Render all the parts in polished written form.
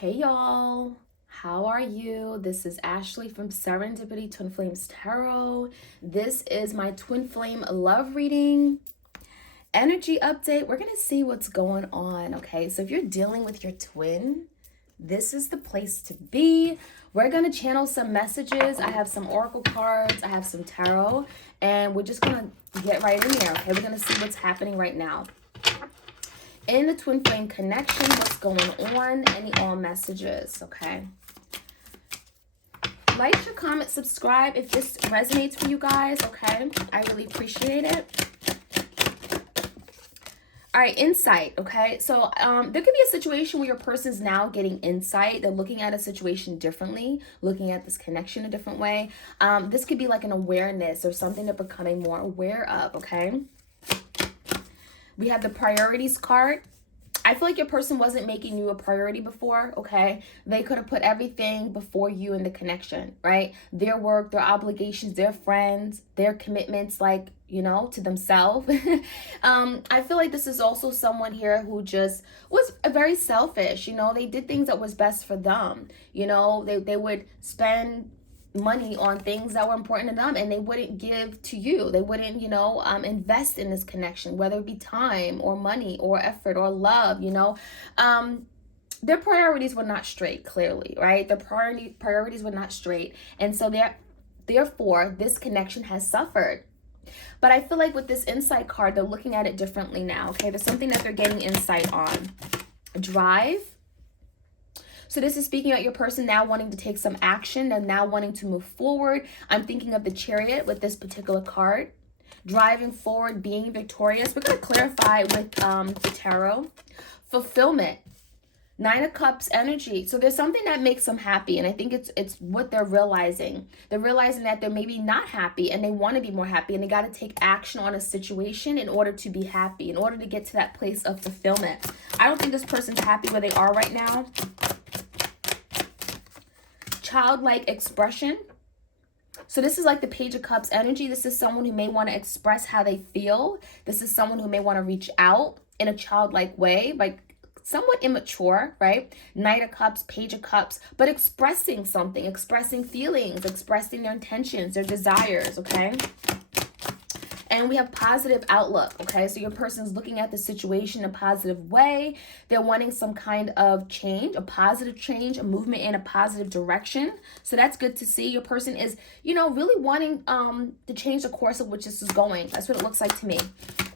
Hey y'all, how are you? This is Ashley from Serendipity Twinflames Tarot. This is my twin flame love reading energy update. We're going to see what's going on, okay? So if you're dealing with your twin, this is the place to be. We're going to channel some messages. I have some oracle cards, I have some tarot, and we're just going to get right in there, okay? We're going to see what's happening right now. In the twin flame connection, what's going on, any all messages, okay? Like, share, comment, subscribe if this resonates for you guys, okay? I really appreciate it. All right, insight, okay? So there could be a situation where your person's now getting insight. They're looking at a situation differently, looking at this connection a different way. This could be like an awareness or something they're becoming more aware of, okay? We have the priorities card. I feel like your person wasn't making you a priority before, okay? They could have put everything before you in the connection, right? Their work, their obligations, their friends, their commitments, like, you know, to themselves. I feel like this is also someone here who just was very selfish, you know? They did things that was best for them, you know? They would spend money on things that were important to them, and they wouldn't give to you. They wouldn't, you know, invest in this connection, whether it be time or money or effort or love, you know. Their priorities were not straight, clearly, right? Their priorities were not straight, and so therefore this connection has suffered. But I feel like with this insight card, they're looking at it differently now, okay? There's something that they're getting insight on. Drive. So this is speaking about your person now wanting to take some action and now wanting to move forward. I'm thinking of the Chariot with this particular card. Driving forward, being victorious. We're going to clarify with the tarot. Fulfillment. 9 of Cups energy. So there's something that makes them happy, and I think it's what they're realizing. They're realizing that they're maybe not happy and they want to be more happy, and they got to take action on a situation in order to be happy, in order to get to that place of fulfillment. I don't think this person's happy where they are right now. Childlike expression. So this is like the Page of Cups energy. This is someone who may want to express how they feel. This is someone who may want to reach out in a childlike way, like somewhat immature, right? Knight of Cups, Page of Cups, but expressing something, expressing feelings, expressing their intentions, their desires, okay? And we have positive outlook, okay? So your person's looking at the situation in a positive way. They're wanting some kind of change, a positive change, a movement in a positive direction. So that's good to see. Your person is, you know, really wanting to change the course of which this is going. That's what it looks like to me.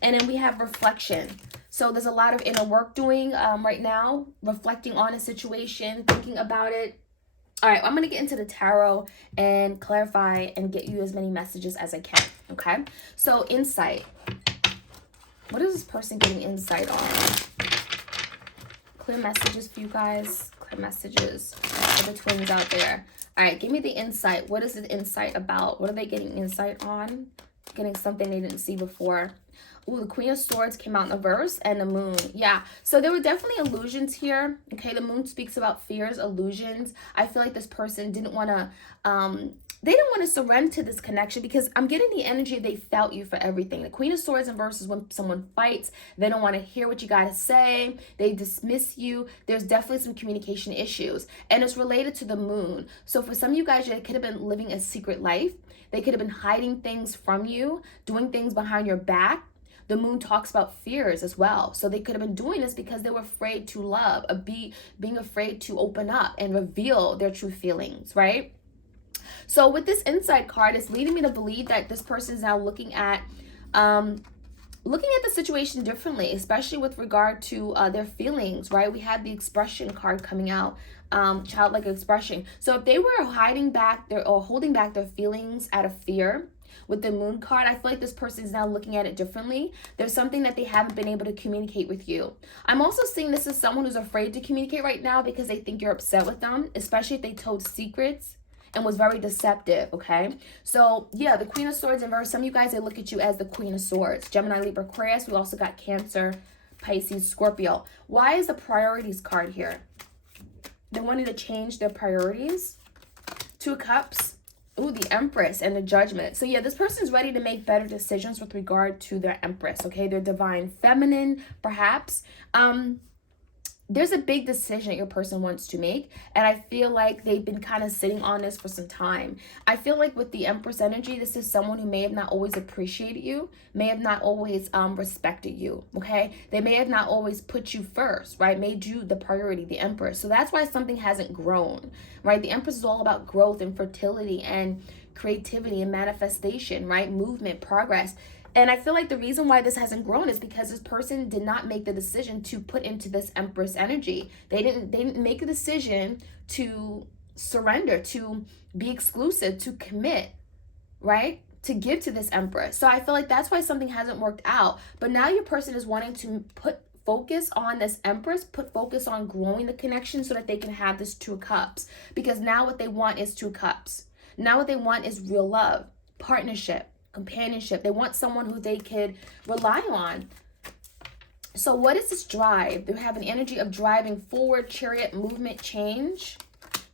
And then we have reflection. So there's a lot of inner work doing right now, reflecting on a situation, thinking about it. All right, I'm going to get into the tarot and clarify and get you as many messages as I can, okay? So, insight. What is this person getting insight on? Clear messages for you guys. Clear messages for the twins out there. All right, give me the insight. What is the insight about? What are they getting insight on? Getting something they didn't see before. Ooh, the Queen of Swords came out in the verse, and the Moon. Yeah, so there were definitely illusions here. Okay, the Moon speaks about fears, illusions. I feel like this person didn't want to, they didn't want to surrender to this connection because I'm getting the energy they felt you for everything. The Queen of Swords in verse is when someone fights. They don't want to hear what you got to say. They dismiss you. There's definitely some communication issues, and it's related to the Moon. So for some of you guys, they could have been living a secret life. They could have been hiding things from you, doing things behind your back. The Moon talks about fears as well. So they could have been doing this because they were afraid to love, being afraid to open up and reveal their true feelings, right? So with this insight card, it's leading me to believe that this person is now looking at the situation differently, especially with regard to their feelings, right? We had the expression card coming out, childlike expression. So if they were hiding back or holding back their feelings out of fear, with the Moon card, I feel like this person is now looking at it differently. There's something that they haven't been able to communicate with you. I'm also seeing this as someone who's afraid to communicate right now because they think you're upset with them, especially if they told secrets and was very deceptive, okay? So, yeah, the Queen of Swords in verse. Some of you guys, they look at you as the Queen of Swords. Gemini, Libra, Aquarius. We also got Cancer, Pisces, Scorpio. Why is the priorities card here? They wanted to change their priorities. 2 of Cups. Ooh, the Empress and the Judgment. So yeah, this person's ready to make better decisions with regard to their Empress, okay? Their divine feminine, perhaps. there's a big decision your person wants to make, and I feel like they've been kind of sitting on this for some time. I feel like with the Empress energy, this is someone who may have not always appreciated you, may have not always respected you, okay? They may have not always put you first, right? Made you the priority, the Empress. So that's why something hasn't grown, right? The Empress is all about growth and fertility and creativity and manifestation, right? Movement, progress. And I feel like the reason why this hasn't grown is because this person did not make the decision to put into this Empress energy. They didn't make a decision to surrender, to be exclusive, to commit, right? To give to this Empress. So I feel like that's why something hasn't worked out. But now your person is wanting to put focus on this Empress, put focus on growing the connection so that they can have this Two of Cups. Because now what they want is Two of Cups. Now what they want is real love, partnership, companionship. They want someone who they could rely on. So what is this drive? They have an energy of driving forward, Chariot, movement, change.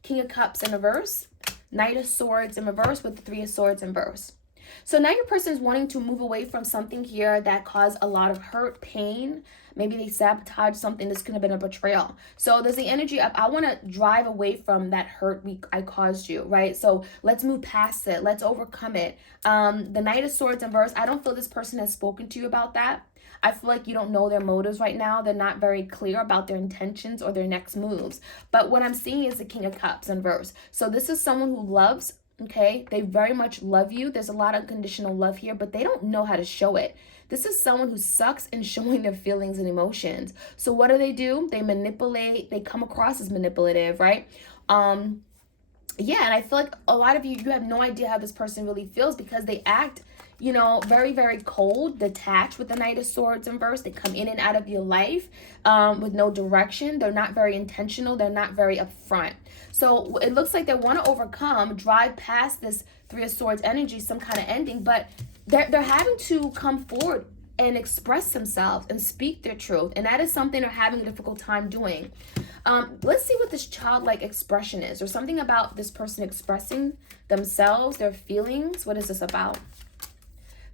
King of Cups in reverse. Knight of Swords in reverse with the Three of Swords in reverse. So now your person is wanting to move away from something here that caused a lot of hurt, pain. Maybe they sabotaged something. This could have been a betrayal. So there's the energy of, I want to drive away from that hurt I caused you, right? So let's move past it. Let's overcome it. The Knight of Swords in reverse. I don't feel this person has spoken to you about that. I feel like you don't know their motives right now. They're not very clear about their intentions or their next moves. But what I'm seeing is the King of Cups in reverse. So this is someone who loves, okay? They very much love you. There's a lot of unconditional love here, but they don't know how to show it. This is someone who sucks in showing their feelings and emotions. So what do? They manipulate. They come across as manipulative, right? Yeah, and I feel like a lot of you have no idea how this person really feels because they act, you know, very, very cold, detached with the Knight of Swords in reverse. They come in and out of your life with no direction. They're not very intentional. They're not very upfront. So it looks like they want to overcome, drive past this Three of Swords energy, some kind of ending, but they're having to come forward and express themselves and speak their truth. And that is something they're having a difficult time doing. Let's see what this childlike expression is. There's something about this person expressing themselves, their feelings. What is this about?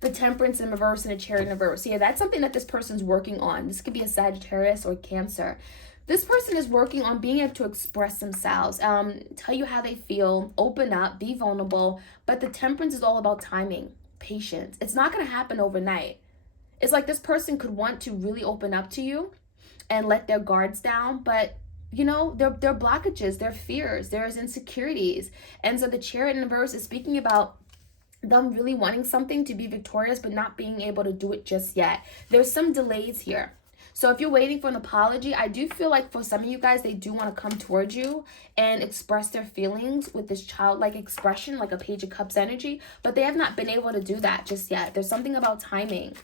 The Temperance in reverse and a Chariot in reverse. Yeah, that's something that this person's working on. This could be a Sagittarius or Cancer. This person is working on being able to express themselves, tell you how they feel, open up, be vulnerable. But the Temperance is all about timing, patience. It's not going to happen overnight. It's like this person could want to really open up to you and let their guards down, but you know, their blockages, their fears, there's insecurities. And so the Chariot in reverse is speaking about them really wanting something to be victorious, but not being able to do it just yet. There's some delays here. So if you're waiting for an apology, I do feel like for some of you guys, they do want to come towards you and express their feelings with this childlike expression, like a Page of Cups energy, but they have not been able to do that just yet. There's something about timing.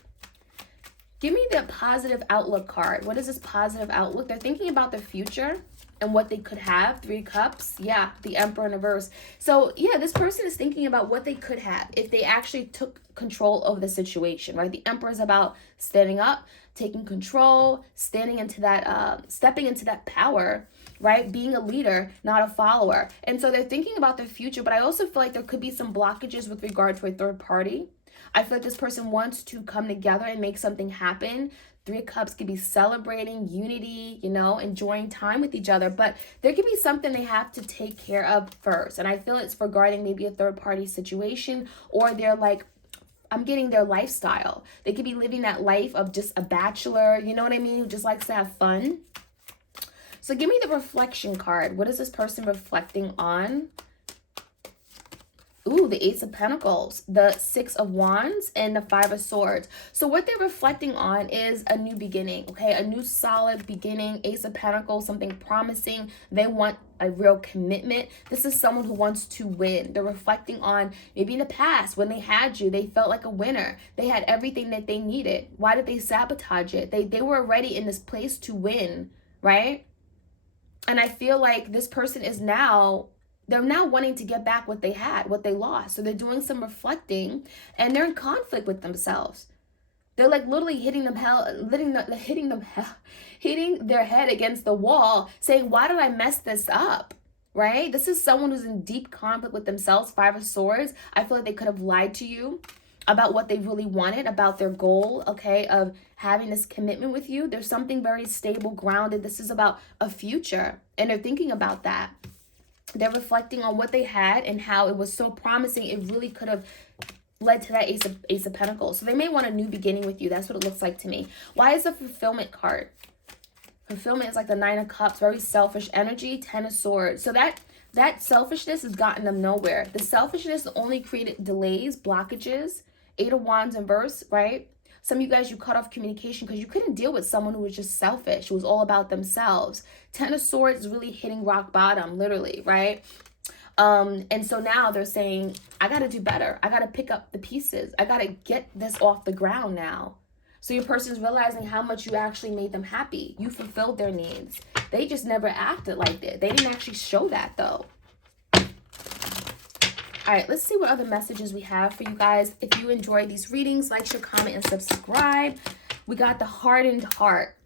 Give me the positive outlook card. What is this positive outlook? They're thinking about the future and what they could have. Three Cups. Yeah, the Emperor in reverse. So yeah, this person is thinking about what they could have if they actually took control of the situation, right? The Emperor is about standing up, taking control, stepping into that power, right? Being a leader, not a follower. And so they're thinking about their future, but I also feel like there could be some blockages with regard to a third party. I feel like this person wants to come together and make something happen. Three of Cups could be celebrating unity, you know, enjoying time with each other. But there could be something they have to take care of first. And I feel it's regarding maybe a third party situation, or they're like, I'm getting their lifestyle. They could be living that life of just a bachelor, you know what I mean, who just likes to have fun. So give me the reflection card. What is this person reflecting on? Ooh, the Ace of Pentacles, the Six of Wands, and the Five of Swords. So what they're reflecting on is a new beginning, okay? A new solid beginning. Ace of Pentacles, something promising. They want a real commitment. This is someone who wants to win. They're reflecting on maybe in the past when they had you, they felt like a winner. They had everything that they needed. Why did they sabotage it? They were already in this place to win, right? And I feel like this person is now... they're now wanting to get back what they had, what they lost. So they're doing some reflecting and they're in conflict with themselves. They're like literally hitting their head against the wall saying, why did I mess this up? Right? This is someone who's in deep conflict with themselves. Five of Swords. I feel like they could have lied to you. about what they really wanted, about their goal, okay, of having this commitment with you. There's something very stable, grounded. This is about a future, and they're thinking about that. They're reflecting on what they had and how it was so promising. It really could have led to that Ace of Pentacles. So they may want a new beginning with you. That's what it looks like to me. Why is the Fulfillment card? Fulfillment is like the Nine of Cups, very selfish energy, Ten of Swords. So that selfishness has gotten them nowhere. The selfishness only created delays, blockages. Eight of Wands in verse, right? Some of you guys, you cut off communication because you couldn't deal with someone who was just selfish, who was all about themselves. Ten of Swords is really hitting rock bottom, literally, right? And so now they're saying, I got to do better. I got to pick up the pieces. I got to get this off the ground now. So your person's realizing how much you actually made them happy. You fulfilled their needs. They just never acted like that. They didn't actually show that, though. All right, let's see what other messages we have for you guys. If you enjoy these readings, like, share, comment, and subscribe. We got the hardened heart.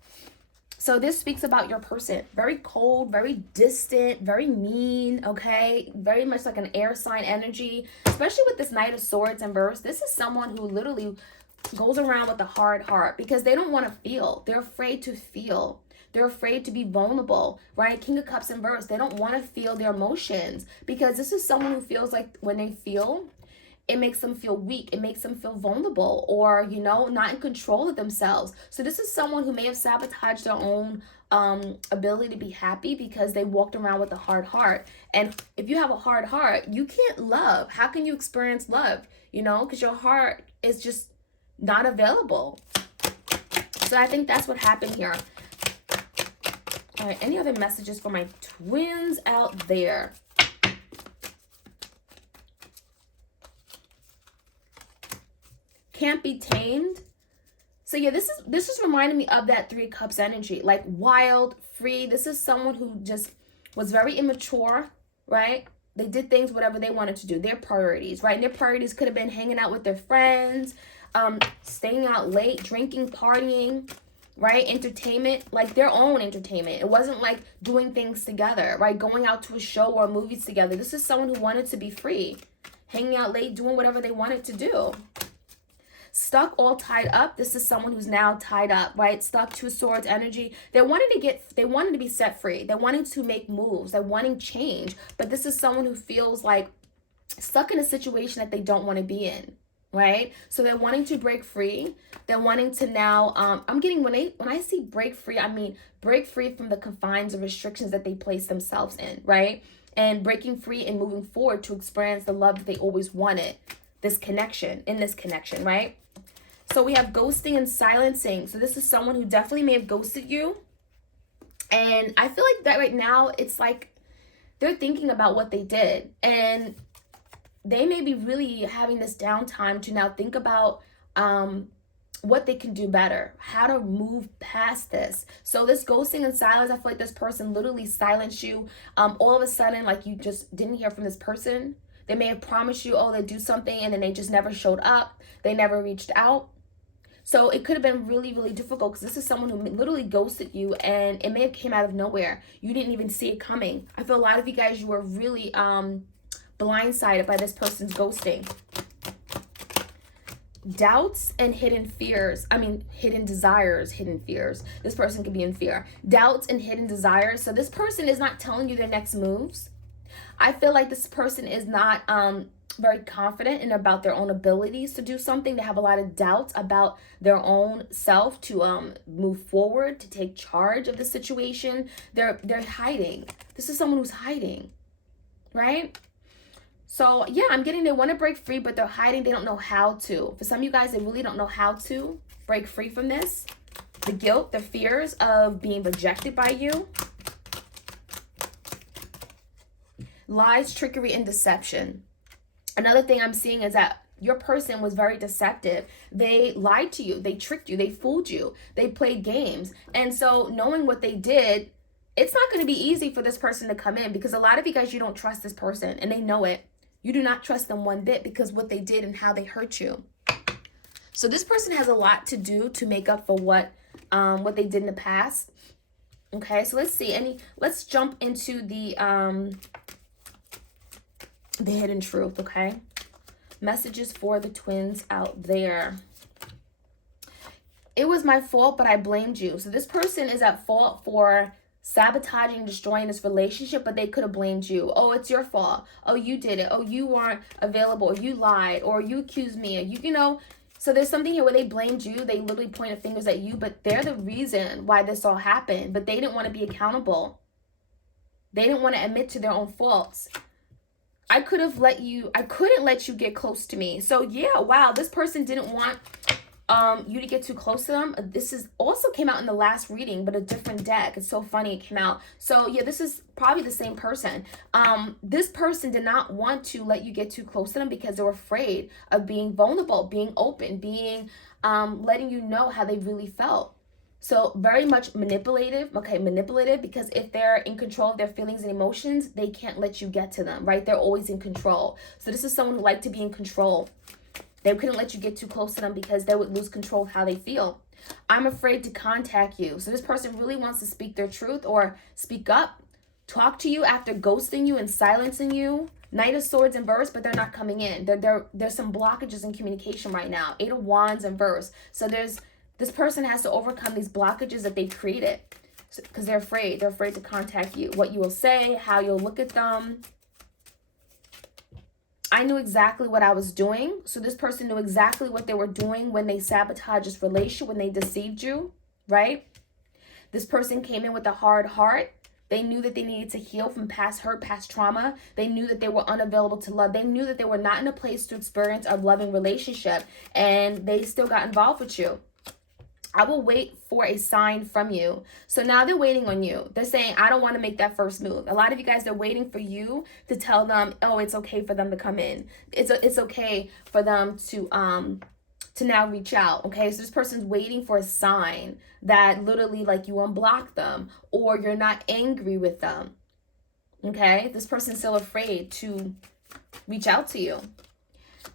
So this speaks about your person. Very cold, very distant, very mean, okay? Very much like an air sign energy, especially with this Knight of Swords in verse. This is someone who literally goes around with a hard heart because they don't want to feel. They're afraid to feel. They're afraid to be vulnerable, right? King of Cups in verse. They don't want to feel their emotions because this is someone who feels like when they feel, it makes them feel weak. It makes them feel vulnerable or, you know, not in control of themselves. So this is someone who may have sabotaged their own ability to be happy because they walked around with a hard heart. And if you have a hard heart, you can't love. How can you experience love? You know, because your heart is just not available. So I think that's what happened here. All right, any other messages for my twins out there? Can't be tamed. So yeah, this is reminding me of that Three of Cups energy, like wild, free. This is someone who just was very immature, right? They did things whatever they wanted to do, their priorities, right? And their priorities could have been hanging out with their friends, staying out late, drinking, partying, right? Entertainment, like their own entertainment. It wasn't like doing things together, right? Going out to a show or movies together. This is someone who wanted to be free, hanging out late, doing whatever they wanted to do. Stuck, all tied up. This is someone who's now tied up, right? Stuck, Two of Swords energy. They wanted to be set free. They wanted to make moves. They're wanting change. But this is someone who feels like stuck in a situation that they don't want to be in, right? So they're wanting to break free. They're wanting to now, I'm getting, when I see break free, I mean break free from the confines of restrictions that they place themselves in, right? And breaking free and moving forward to experience the love that they always wanted. This connection, right? So we have ghosting and silencing. So this is someone who definitely may have ghosted you. And I feel like that right now, it's like they're thinking about what they did. And they may be really having this downtime to now think about what they can do better, how to move past this. So this ghosting and silence, I feel like this person literally silenced you. All of a sudden, like you just didn't hear from this person. They may have promised you, oh, they'd do something, and then they just never showed up. They never reached out. So it could have been really, really difficult because this is someone who literally ghosted you, and it may have came out of nowhere. You didn't even see it coming. I feel a lot of you guys, you were really blindsided by this person's ghosting. Doubts and hidden fears. I mean, hidden desires, hidden fears. This person could be in fear. Doubts and hidden desires. So this person is not telling you their next moves. I feel like this person is not very confident in about their own abilities to do something. They have a lot of doubts about their own self to move forward, to take charge of the situation. They're hiding. This is someone who's hiding, right? So yeah, I'm getting they want to break free, but they're hiding. They don't know how to. For some of you guys, they really don't know how to break free from this. The guilt, the fears of being rejected by you. Lies, trickery, and deception. Another thing I'm seeing is that your person was very deceptive. They lied to you. They tricked you. They fooled you. They played games. And so knowing what they did, it's not going to be easy for this person to come in because a lot of you guys, you don't trust this person and they know it. You do not trust them one bit because what they did and how they hurt you. So this person has a lot to do to make up for what they did in the past. Okay, so let's see. Let's jump into the hidden truth, okay? Messages for the twins out there. It was my fault, but I blamed you. So this person is at fault for sabotaging, destroying this relationship, but they could have blamed you. Oh, it's your fault. Oh, you did it. Oh, you weren't available. Or you lied. Or you accused me. Or you know. So there's something here where they blamed you. They literally pointed fingers at you, but they're the reason why this all happened. But they didn't want to be accountable. They didn't want to admit to their own faults. I couldn't let you get close to me. So yeah, wow, this person didn't want you to get too close to them. This is also came out in the last reading, but a different deck. It's so funny it came out. So yeah, this is probably the same person. This person did not want to let you get too close to them because they were afraid of being vulnerable, being open, being letting you know how they really felt. So very much manipulative, okay, manipulative, because if they're in control of their feelings and emotions, they can't let you get to them, right? They're always in control. So this is someone who liked to be in control. They couldn't let you get too close to them because they would lose control of how they feel. I'm afraid to contact you. So this person really wants to speak their truth or speak up, talk to you after ghosting you and silencing you. Knight of Swords in verse, but they're not coming in. There's some blockages in communication right now. 8 of Wands in verse. So this person has to overcome these blockages that they've created because they're afraid. They're afraid to contact you. What you will say, how you'll look at them. I knew exactly what I was doing. So this person knew exactly what they were doing when they sabotaged this relationship, when they deceived you, right? This person came in with a hard heart. They knew that they needed to heal from past hurt, past trauma. They knew that they were unavailable to love. They knew that they were not in a place to experience a loving relationship, and they still got involved with you. I will wait for a sign from you. So now they're waiting on you. They're saying, I don't want to make that first move. A lot of you guys, they're waiting for you to tell them, oh, it's okay for them to come in. It's okay for them to now reach out. Okay, so this person's waiting for a sign that literally like you unblock them or you're not angry with them. Okay, this person's still afraid to reach out to you.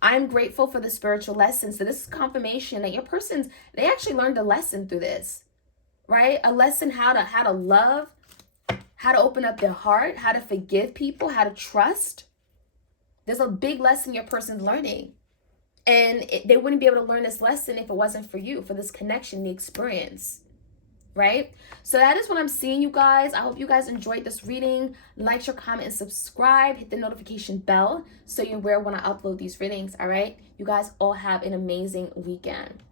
I'm grateful for the spiritual lesson. So this is confirmation that your person's, they actually learned a lesson through this, right? A lesson how to love, how to open up their heart, how to forgive people, how to trust. There's a big lesson your person's learning. And they wouldn't be able to learn this lesson if it wasn't for you, for this connection, the experience, right? So that is what I'm seeing, you guys. I hope you guys enjoyed this reading. Like, share, comment, and subscribe. Hit the notification bell so you're aware when I upload these readings, all right? You guys all have an amazing weekend.